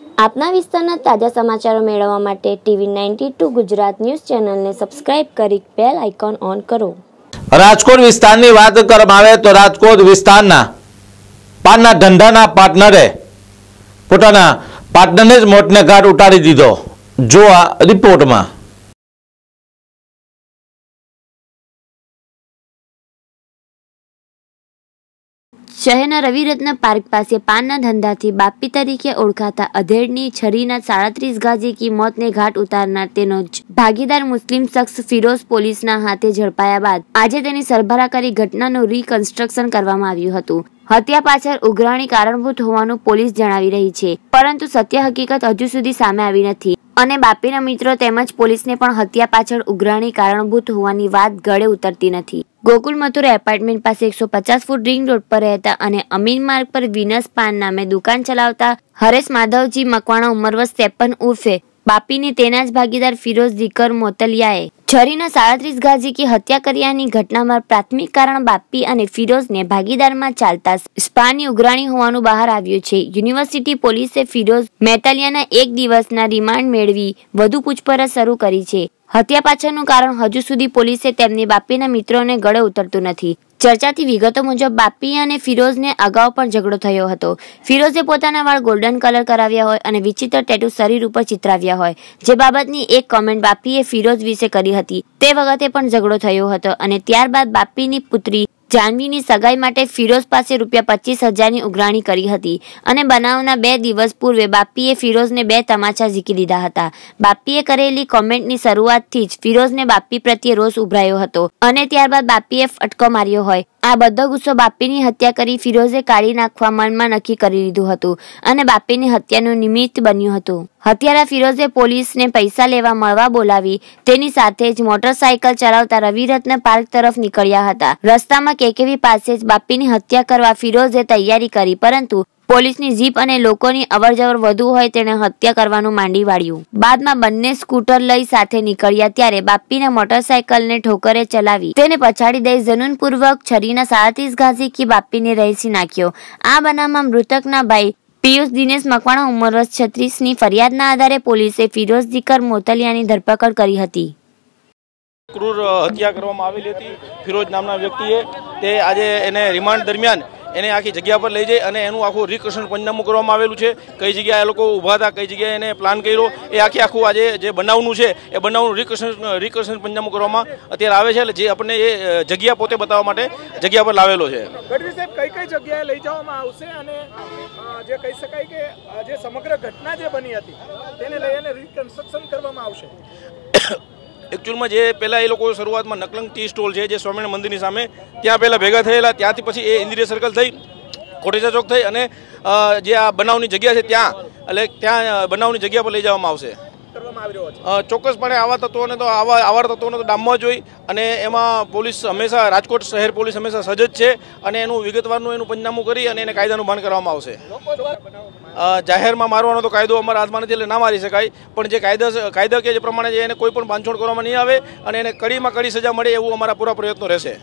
આપના વિસ્તારના તાજા સમાચારો મેળવવા માટે TV92 ગુજરાત ન્યૂઝ ચેનલને સબસ્ક્રાઇબ કરી બેલ આઇકોન ઓન કરો। રાજકોટ વિસ્તારની વાત કરવામાં આવે તો રાજકોટ વિસ્તારના પાનના ધંધાના પાર્ટનરે પોતાના પાર્ટનરને જ મોતને ઘાટ ઉતારી દીધો। જો આ રિપોર્ટમાં શહેરના રવિરત્ન પાર્ક પાસે પાનના ધંધાથી બાપી તરીકે ઓળખાતા અધેડની છરીના 37 ઘા ઝીકી મોતને ઘાટ ઉતારનાર તેનો ભાગીદાર મુસ્લિમ શખ્સ ફિરોઝ પોલીસના હાથે ઝડપાયા બાદ આજે તેની સરભરા કરી ઘટનાનું રીકન્સ્ટ્રક્શન કરવામાં આવ્યું હતું। હત્યા પાછળ ઉઘરાણી કારણભૂત હોવાનું પોલીસ જણાવી રહી છે, પરંતુ સત્ય હકીકત હજુ સુધી સામે આવી નથી અને બાપીના મિત્રો તેમજ પોલીસને પણ હત્યા પાછળ ઉઘરાણી કારણભૂત હોવાની વાત ગળે ઉતરતી નથી। ગોકુલ મથુરા એપાર્ટમેન્ટ પાસે 150 ફૂટ રિંગ રોડ પર રહેતા અને અમીન માર્ગ પર વિનસ પાન નામે દુકાન ચલાવતા હરેશ માધવજી મકવાણા ઉંમર વર્ષ 53 ઉર્ફે બાપીની તેના જ ભાગીદાર ફિરોઝ દીકર મોતલિયાએ છરીના 37 ઘા ઝીકી હત્યા કર્યાની ઘટનામાં પ્રાથમિક કારણ બાપી અને ફિરોઝને ભાગીદારમાં ચાલતા સ્પાની ઉઘરાણી હોવાનું બહાર આવ્યું છે। યુનિવર્સિટી પોલીસે ફિરોઝ મેતલિયાના 1 દિવસના રિમાન્ડ મેળવી વધુ પૂછપરછ શરૂ કરી છે। હત્યા પાછળનું કારણ હજુ સુધી પોલીસે તેમની બાપીના મિત્રોને ગળે ઉતરતું નથી। ચર્ચાથી વિગતો મુજબ બાપી અને ફિરોઝને અગાઉ પણ ઝઘડો થયો હતો। ફિરોઝે પોતાના વાળ ગોલ્ડન કલર કરાવ્યા હોય અને વિચિત્ર ટેટુ શરીર ઉપર ચિતરાવ્યા હોય, જે બાબતની એક કોમેન્ટ બાપીએ ફિરોઝ વિશે કરી હતી। તે વખતે પણ ઝઘડો થયો હતો અને ત્યારબાદ બાપીની પુત્રી જાનવીની સગાઈ માટે ફિરોઝ પાસે ₹25,000ની ઉઘરાણી કરી હતી અને બનાવના 2 દિવસ પૂર્વે બાપીએ ફિરોઝને 2 તમાચા ઝીકી દીધા હતા। બાપીએ કરેલી કોમેન્ટની શરૂઆતથી જ ફિરોઝને બાપી પ્રત્યે રોષ ઉભરાયો હતો અને ત્યારબાદ બાપીએ ફટકો માર્યો હોય। આ બધો ગુસ્સો બાપીની હત્યા કરી ફિરોઝે કાઢી નાખવા મનમાં નક્કી કરી લીધું હતું અને બાપીની હત્યાનું નિમિત્ત બન્યું હતું। હત્યારા ફિરોઝે પોલીસને પૈસા લેવા મળવા બોલાવી તેની સાથે જ મોટરસાયકલ ચલાવતા રવિરત્ન પાર્ક તરફ નીકળ્યા હતા। રસ્તામાં કેકેવી પાસે જ બાપીની હત્યા કરવા ફિરોઝે તૈયારી કરી, પરંતુ પોલીસની જીપ અને લોકોની અવરજવર વધુ હોય તેણે હત્યા કરવાનું માંડી વાળ્યું। બાદમાં બંને સ્કૂટર લઈ સાથે નીકળ્યા ત્યારે બાપીના મોટરસાયકલને ઠોકરે ચલાવી તેને પછાડી દઈ જનૂનપૂર્વક છરીના 37 ઘા ઝીકી બાપીને રહેસી નાખ્યો। આ બનાવમાં મૃતકના ભાઈ પિયુષ દિનેશ મકવાણા ઉંમર વર્ષ 36ની ફરિયાદના આધારે પોલીસે ફિરોઝ દીકર મોતલિયાની ધરપકડ કરી હતી। ક્રૂર હત્યા કરવામાં આવેલી હતી ફિરોઝ નામના વ્યક્તિએ। તે આજે એને રિમાન્ડ દરમિયાન એને આખી જગ્યા પર લઈ જઈ અને એનું આખું રિકન્સ્ટ્રક્શન પંચનામું કરવામાં આવેલું છે। કઈ જગ્યાએ લોકો ઊભા હતા, કઈ જગ્યાએ એને પ્લાન કર્યો, એ આખું આજે જે બનાવનું છે એ બનાવનું રિકન્સ્ટ્રક્શન પંચનામું કરવામાં અત્યારે આવે છે, એટલે જે આપણને એ જગ્યા પોતે બતાવવા માટે જગ્યા પર લાવેલો છે। ગઢવી સાહેબ, કઈ જગ્યાએ લઈ જવામાં આવશે અને જે કહી શકાય કે જે સમગ્ર ઘટના જે બની હતી તેને લઈને રિકન્સ્ટ્રક્શન કરવામાં આવશે? એકચ્યુઅલમાં જે પહેલાં એ લોકો શરૂઆતમાં નકલંગ ટી સ્ટોલ છે જે સ્વામિનારાયણ મંદિરની સામે, ત્યાં પહેલાં ભેગા થયેલા, ત્યાંથી પછી એ ઇન્દિરા સર્કલ થઈ, કોટેચા ચોક થઈ અને જે આ બનાવની જગ્યા છે ત્યાં બનાવની જગ્યા પર લઈ જવામાં આવશે। ચોક્કસપણે આવા તત્વોને તો ડામવા જોઈએ અને એમાં પોલીસ હંમેશા, રાજકોટ શહેર પોલીસ હંમેશા સજજ છે અને એનું વિગતવારનું એનું પંચનામું કરી અને એને કાયદાનું ભાન કરવામાં આવશે। જાહેરમાં મારવાનો તો કાયદો અમારા હાથમાં નથી એટલે ના મારી શકાય, પણ જે કાયદા કે જે પ્રમાણે એને કોઈ પણ બાંધછોડ કરવામાં નહીં આવે અને એને કડીમાં કડી સજા મળે એવું અમારા પૂરા પ્રયત્નો રહેશે।